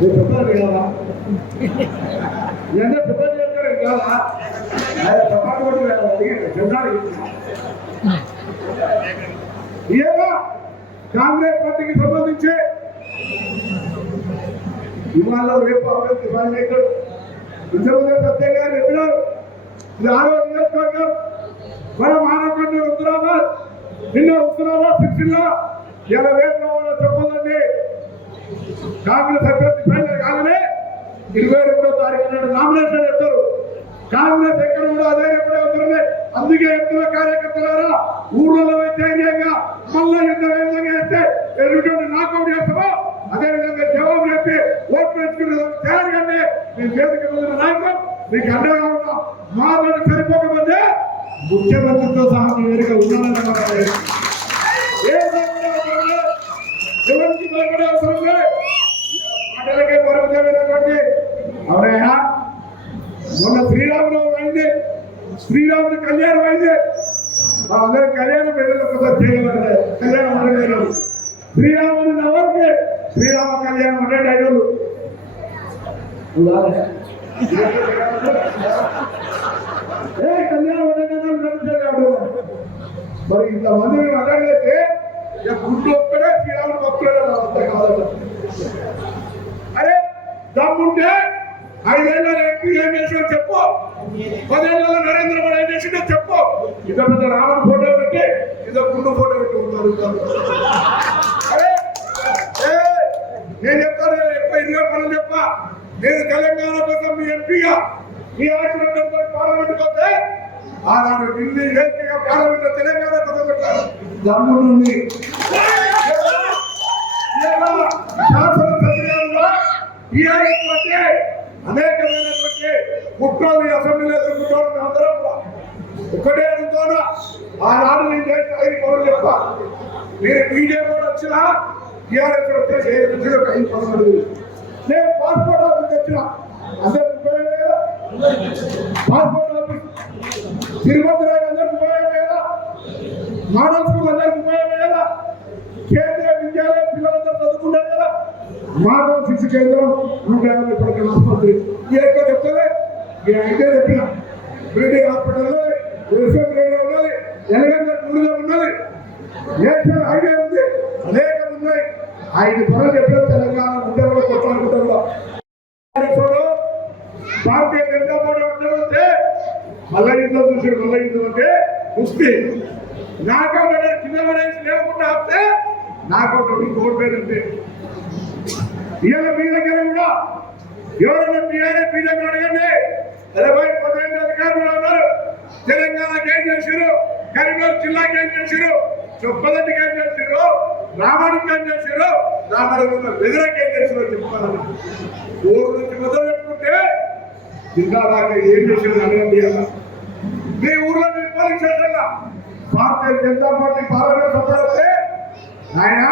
చెప్పాలి కదా ఎంత చెప్పాలి చెప్తారు కాదా చపాతి కొట్టి చెప్తారు ఏదో కాంగ్రెస్ పార్టీకి సంబంధించి ఇవాళ రేపు అభివృద్ధి నాయకుడు ఇంతకుముందే సత్యంగా చెప్పినారు. ఇది 6వ నియోజకవర్గం మన మానకొండ హుజూరాబాద్. నిన్న హుజూరాబాద్ సిరిసిల్ల 20,000 చెప్పదండి. కాంగ్రెస్ అభ్యర్థి ఫైనల్ కాగానే 22వ తారీఖు నాడు నామినేషన్ వేస్తారు. కాంగ్రెస్ ఎక్కడ కూడా అదే ఎప్పుడే అవుతుంది. అందుకే ఎత్తుల కార్యకర్తలారా ఊర్లలో ధైర్యంగా మళ్ళా యుద్ధ విధంగా వేస్తే ఎదుటి నాకౌట్ చేస్తామో అదేవిధంగా జవాబు చెప్పి ఓట్లు వేసుకునే తయారుగానే మీ వేదిక మీద నాయకులు మీకు అండగా ఉన్నా. మాట్లాడి సరిపోకపోతే ముఖ్యమంత్రితో సహా మీ వేదిక ఉన్నానని ఎవరికి భయపడే అవసరం లేదు. మాటలకే పరిమితమైనటువంటి అవునయ్యా. మొన్న శ్రీరామనవమి అయింది, శ్రీరాముని కళ్యాణం అయింది. అందరి కళ్యాణం పిల్లలు ఒకసారి చేయగలరు. కళ్యాణం ఉండలేదు. శ్రీరాముని నవమికి శ్రీరామ కళ్యాణం అంటే 5 రోజులు. కళ్యాణం ఉండేది మరి ఇంతమంది మేము అడగలేతే గుడ్డు ఒక్కడే శ్రీరాముని భక్తుడే కాదు. అరే దమ్ముంటే 5 ఏళ్ళ ఎంపీ ఏం చేసినా చెప్పు, 10 ఏళ్ళలో నరేంద్ర మోడీ ఏం చేసినా చెప్పు. ఇదో పెద్ద రావణ ఫోటో పెట్టి ఇదో గుండు ఫోటో పెట్టి ఉంటారు. అరే నేను చెప్తాను, నేను ఎక్కువ ఇదిగా పనులు చెప్పా. నేను తెలంగాణ కోసం మీ ఎంపీగా మీ ఆశీర్వాదంతో పార్లమెంట్కి వస్తే ఆనాడు ఢిల్లీ వేదికగా పార్లమెంట్ తెలంగాణ కోసం పెట్టారు. దమ్ము నుండి శాసనసభ్యులలో టీఆర్ఎస్ వచ్చే అనేకమైనటువంటి కుట్రలు అసెంబ్లీలో ఎదుర్కొంటారు. అందరం ఒక్కటే అడుగుతాను, ఆనాడు నేను చేసిన 5 పనులు చెప్పా. మీరు బీజేపీ కూడా వచ్చినా టీఆర్ఎస్ వచ్చేసి 5 పనులు. నేను పాస్పోర్ట్ ఆఫీస్ వచ్చిన అందరికి ఉపయోగం కదా. పాస్పోర్ట్ ఆఫీస్ తిరుపతి రాయి అందరికి ఉపయోగం కదా. మోడల్ స్కూల్ అందరికి ఉపయోగం కదా. కేంద్రీయ విద్యాలయం పిల్లలందరూ చదువుకుంటారు కదా. మాధవ శిశు కేంద్రం 150 పడకల ఆసుపత్రి ఎక్కువ చెప్తానే అయితే చెప్పిన బ్రిటీ హాస్పిటల్లో ఉన్నది, ఎలగందర్ గుడిలో ఉన్నది, నేషనల్ హైవే ఉంది, అనేకం ఉన్నాయి. 5 పనులు చెప్పిన తెలంగాణ ముందే కూడా కొట్టాలనుకుంటారు. భారతీయ జనతా పార్టీ అంటే మల్ల యుద్ధం చూసాడు. మల్ల యుద్ధం అంటే కుస్తీ. నాకౌట్ అంటే కింద పడేసి లేకుండా ఆపితే నాకౌట్ కోర్టు పేరు. ఇవాళ మీ దగ్గర కూడా ఎవరైనా టీఆర్ఎస్ మీ దగ్గర అడగండి. 15 అధికారులు ఉన్నారు. తెలంగాణకి ఏం చేశారు, కరీంనగర్ జిల్లాకి ఏం చేశారు, చొప్పదండికి ఏం చేశారు, రామానికి ఏం చేశారు, రామాడు బెదిరకి ఏం చేశారో చెప్తాను. ఊరు నుంచి మొదలు పెట్టుకుంటే జిల్లా దాకా ఏం చేశారు అడగండి. మీ ఊర్లో మీ పోలింగ్ స్టేషన్లో భారతీయ జనతా పార్టీ పార్లమెంట్ సభ్యులు వస్తే ఆయన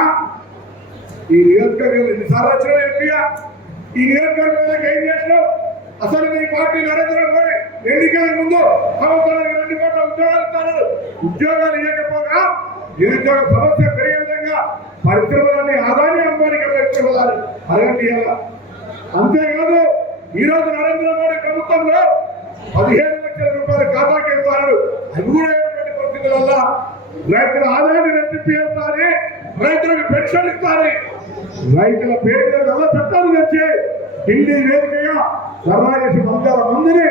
ఈ నియోజకవర్గంలో ఎన్నిసార్లు వచ్చినా ఎంపీగా ఈ నియోజకవర్గంలోకి ఏం చేసినావు? అసలు నీ పార్టీ నరేంద్ర మోడీ ఎన్నికల ముందు సంవత్సరానికి 2 కోట్ల ఉద్యోగాలు ఇస్తాడు. ఉద్యోగాలు ఇవ్వకపోగా నిరుద్యోగ సమస్య పెరిగే విధంగా పరిశ్రమలన్నీ ఆదాని అంబానికి పెట్టుకోవాలి. అడగండి. అంతేకాదు ఈరోజు నరేంద్ర మోడీ ప్రభుత్వంలో 15 లక్షల రూపాయలు ఖాతాకి ఇస్తారు. అది కూడా పరిస్థితుల వల్ల రైతుల ఆదాయాన్ని రెట్టింపు చేస్తారని, రైతులకు పెన్షన్ ఇస్తారని, రైతుల పేరు మీద చట్టాలు తెచ్చి ఢిల్లీ వేదికగా ధర్నా చేసి 100 మందిని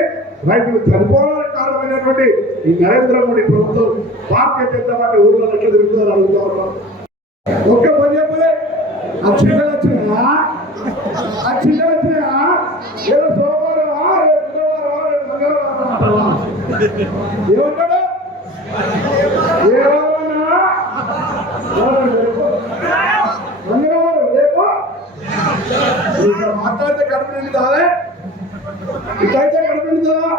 రైతులు చనిపోవడానికి కారణమైనటువంటి ఈ నరేంద్ర మోడీ ప్రభుత్వం భారతీయ జనతా పార్టీ ఊళ్ళో ఎట్లా తిరుగుతుందని అడుగుతా ఉన్నాం. ఒక్క పని చెప్పలే. ఆ చిన్నలు వచ్చినా ఏదో సోమవారమా, రేపు బుధవారమా, రేపు మంగళవారమా ఏమన్నాడు? ఏమన్నా మంగళవారం రేపు మాట్లాడితే కడుపు నిండుతాదే, ఇట్లయితే కడుపు నిండుతుందా?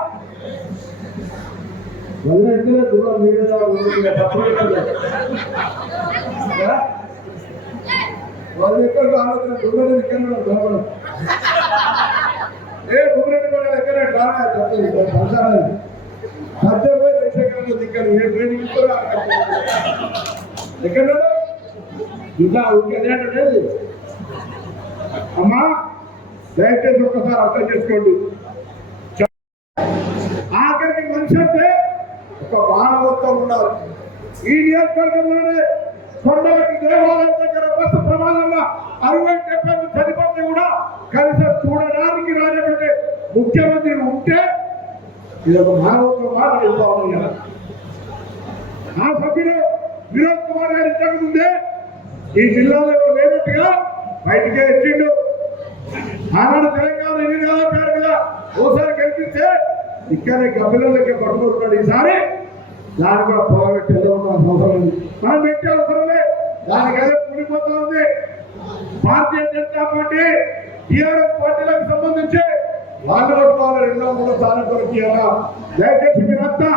వదిలేస్తే దూరం నీళ్ళు వాళ్ళు ఎక్కడ ఆలోచన దూరం ఇక్కడ దూరం భూమిరెడ్డి కూడా ఎక్కడ రానా చెప్తుంది మధ్యపోయి రైతులు దిక్కలు ఏ ట్రైనింగ్ కూడా ఎక్కడ ఇంకా ఊరికే అమ్మా దయచేసి ఒక్కసారి అర్థం చేసుకోండి. ఆఖరికి మనిషి అంటే ఒక మానవత్వం ఉండాలి. ఈ నియోజకవర్గంలోనే కొండలకి దేవాలయం దగ్గర బస్సు ప్రమాదంలో 60-70 చనిపోతే కూడా కలిసి చూడడానికి రాజకంటే ముఖ్యమంత్రి ఉంటే ఇది ఒక మానవత్వం చెప్తా. ఆ సభ్యుడు వినోద్ కుమార్ గారు ఇంతకు ముందే ఈ జిల్లాలో లేనట్టుగా బయటకే ఇచ్చిండు. ఆనాడు తెలంగాణ ఎన్నికల పేరు మీద ఓసారి కల్పిస్తే ఇక్కడే గబ్బిలకి పడుకుంటున్నాడు. ఈసారి దాన్ని కూడా పొగబెట్టి అవసరం ఉంది. మనం పెట్టే అవసరమే, దానికైతే కూలిపోతా ఉంది. భారతీయ జనతా పార్టీ టీఆర్ఎస్ పార్టీలకు సంబంధించి వాళ్ళు 2-3 స్థానం కొరకు దయచేసి మీరంతా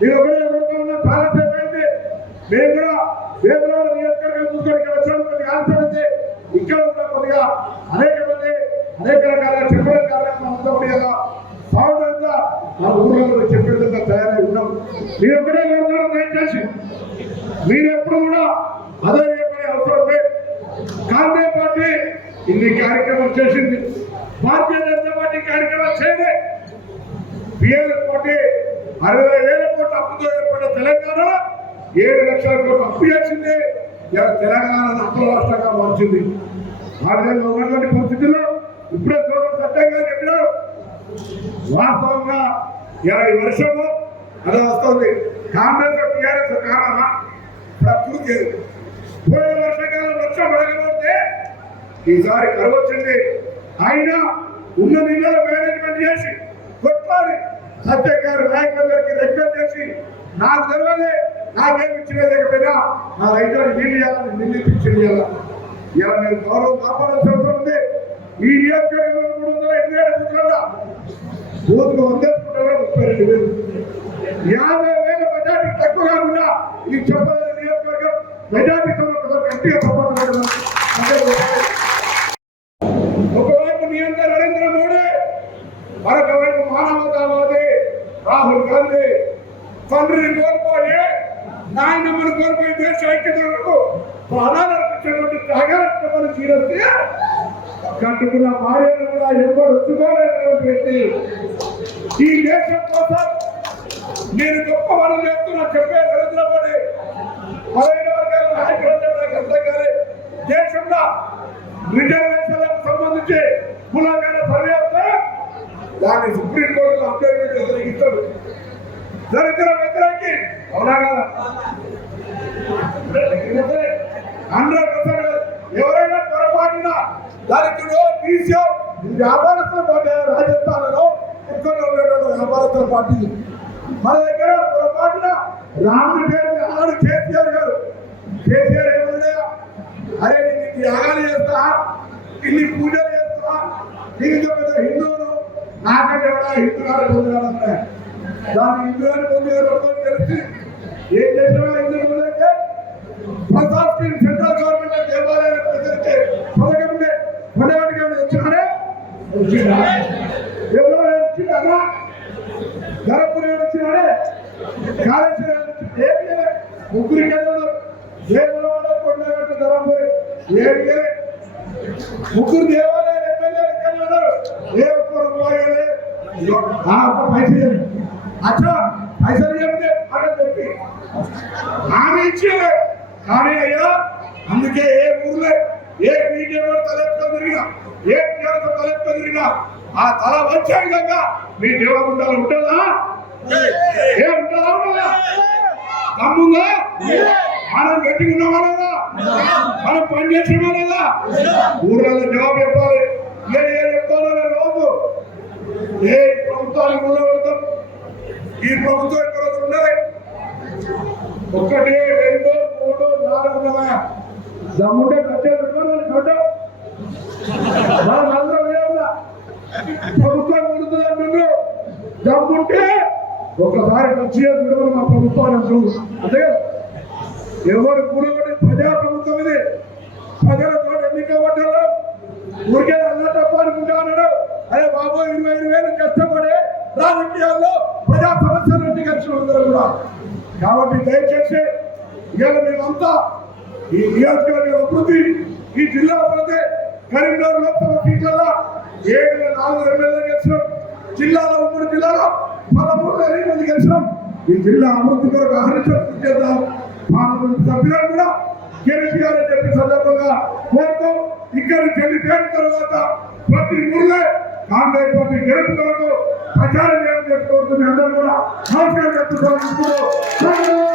మీరు ఒకటే కొడుతూ ఉన్నా. చాలాసేపు అయింది. మేము కూడా వేములవాడ నియోజకవర్గం చూసుకొని ఇక్కడ వచ్చాము. కొద్దిగా ఆలస్యమైంది. ఇక్కడ ఉన్న కొద్దిగా అనేక మంది అనేక రకాల చెప్పడం కార్యక్రమం అంతా కూడా సౌండ్ అంతా మన ఊళ్ళో చెప్పే విధంగా తయారై ఉన్నాం. మీరు ఒకటే కోరుతారు, దయచేసి మీరు ఎప్పుడు కూడా అదే చెప్పే అవసరం లేదు. కాంగ్రెస్ పార్టీ ఇన్ని కార్యక్రమాలు చేసింది, భారతీయ జనతా పార్టీ కార్యక్రమాలు చేయలే. టీఆర్ఎస్ పార్టీ 60,000 కోట్ల అప్పుతో ఏర్పడిన తెలంగాణలో 7 లక్షల కోట్ల అప్పు చేసింది. తెలంగాణను అప్పుల రాష్ట్రంగా మార్చింది. భారతదేశంలో ఉన్నటువంటి పరిస్థితుల్లో ఇప్పుడే సోదరు సత్యంగా చెప్పినారు. వాస్తవంగా ఈ వర్షము అదే వస్తుంది. కాంగ్రెస్ టీఆర్ఎస్ కారణమా? ఇప్పుడు పోయిన వర్షాకాలం వర్షం పడకపోతే ఈసారి కరువు వచ్చింది. అయినా ఉన్న నీళ్ళ మేనేజ్మెంట్ చేసి కొట్లాడి సత్యగారు నాయకులందరికీ రిక్వెస్ట్ చేసి నాకు తెలియలే, నాకేమి ఇచ్చిన లేకపోయినా నా రైతులకు నీళ్ళు ఇవ్వాలని నీళ్ళు ఇప్పించింది. ఇలా నేను గౌరవం కాపాడాల్సిన అవసరం ఉంది. ఈ నియోజకవర్గంలో 327 బూత్లలో బూత్కు వందేసుకుంటే 32,000, 50,000 మెజార్టీ తక్కువ కాకుండా ఈ చెప్పదల నియోజకవర్గం మెజార్టీతో గట్టిగా సపోర్ట్. ఒకవైపు నియంత్రణ నరేంద్ర మోడీ, మరొక వైపు మానవతావాది రాహుల్ గాంధీ. తండ్రిని కోల్పోయి నాయనమ్మను కోల్పోయి దేశ ఐక్యత వరకు ప్రాణాలు అర్పించినటువంటి త్యాగాలను చీరస్తే కట్టుకున్న భార్యను కూడా ఎవరు ఒప్పుకోలేనటువంటి వ్యక్తి. ఈ దేశం కోసం నేను గొప్ప పనులు చేస్తున్నా చెప్పే నరేంద్ర మోడీ 15 వర్గాల నాయకులు నాకు అర్థం కాదు. దేశంలో రిజర్వేషన్లకు సంబంధించి కులాగాన సర్వే వస్తే దాన్ని సుప్రీంకోర్టులో అభ్యర్థి జరిగిస్తాడు. దరిద్ర వ్యతిరేకి అవునా కదా? 100% ఎవరైనా పొరపాటున దరిద్రుడు బీసీ వ్యాపారస్తుల పార్టీ రాజస్థాన్లో ఎక్కువగా ఉండేటువంటి వ్యాపారస్తుల పార్టీ మన దగ్గర పొరపాటున రాముడి పేరు ఆనాడు కేసీఆర్ గారు ఏమన్నా అరే నీకు యాగాలు చేస్తా, ఇన్ని పూజలు చేస్తా, నీకు పెద్ద హిందువులు నాకంటే కూడా హిందువులు పొందాలంటే దాన్ని హిందువులు పొందే తెలిసి ఏం చేసినా హిందూ పొందంటే ప్రసాద్ స్కీమ్ సెంట్రల్ గవర్నమెంట్ దేవాలయాన్ని ప్రజలించే పథకం పొందడానికి వచ్చినాడే వచ్చిందా? ఎవరో వచ్చిందా? ధరపురి వచ్చినాడే కాళేశ్వరం ముగ్గురికి దేవాలయాలు కొండగట్టు ధరపురి ముగ్గురు దేవాలయాలు ఎమ్మెల్యేలు ఉన్నారు. ఏ ఒక్క రూపాయలే పైసలు అచ్చా పైసలు చెప్తే అక్కడ చెప్పి హామీ ఇచ్చేదే. కానీ అయ్యా అందుకే ఏ ఊర్లో ఏ బీజేపీ తలెత్తుకొని తిరిగినా, ఏ టీఆర్ఎస్ తలెత్తుకొని తిరిగినా ఆ తల వచ్చే విధంగా మీ దేవగుండాలు ఉంటుందా? ఏ ఉంటుందా? ఉంటుందా? దమ్ముందా? మనం గట్టిగా ఉన్నామా లేదా? మనం పనిచేసినామా లేదా? ఊర్లలో జవాబు చెప్పాలి. ఏ చెప్తానో రోజు ఏ ప్రభుత్వానికి ఉండబడతాం. ఈ ప్రభుత్వం ఇక్కడ ఉన్నది 1, 2, 3, 4 ఉన్నాయా? దమ్ముంటే ప్రత్యేక చూడటం ప్రభుత్వం ఉంటుందంటే దమ్ముంటే ఒకసారి మంచిగా చూడమని మా ప్రభుత్వాన్ని అంటున్నారు. అదే ఎవరు కూడబడి ప్రజా ప్రభుత్వం ఇది. ప్రజలతో ఎన్నికబడ్డారు. ఊరికే అన్న తప్ప అనుకుంటా ఉన్నాడు. అరే బాబు 25,000 కష్టపడే రాజకీయాల్లో ప్రజా సమస్యలన్నీ కలిసి అందరూ కూడా. కాబట్టి దయచేసి ఇవాళ మేమంతా ఈ నియోజకవర్గ అభివృద్ధి, ఈ జిల్లా అభివృద్ధి, కరీంనగర్ లోక్సభ సీట్లలో 4 ఎమ్మెల్యేలు గెలిచినాం. జిల్లాలో ఉమ్మడి జిల్లాలో 13 మంది గెలిచినాం. ఈ జిల్లా అభివృద్ధి కొరకు అహర్నిశలు కృషి చేద్దాం. పార్లమెంట్ సభ్యులను కూడా గెలిపియాలని చెప్పి సందర్భంగా కోరుతూ ఇక్కడ గెలిపోయిన తర్వాత ప్రతి ఊర్లో కాంగ్రెస్ పార్టీ గెలుపు కొరకు ప్రచారం చేయడం చేసుకోవచ్చు. అందరూ కూడా నమస్కారం చెప్తున్నారు.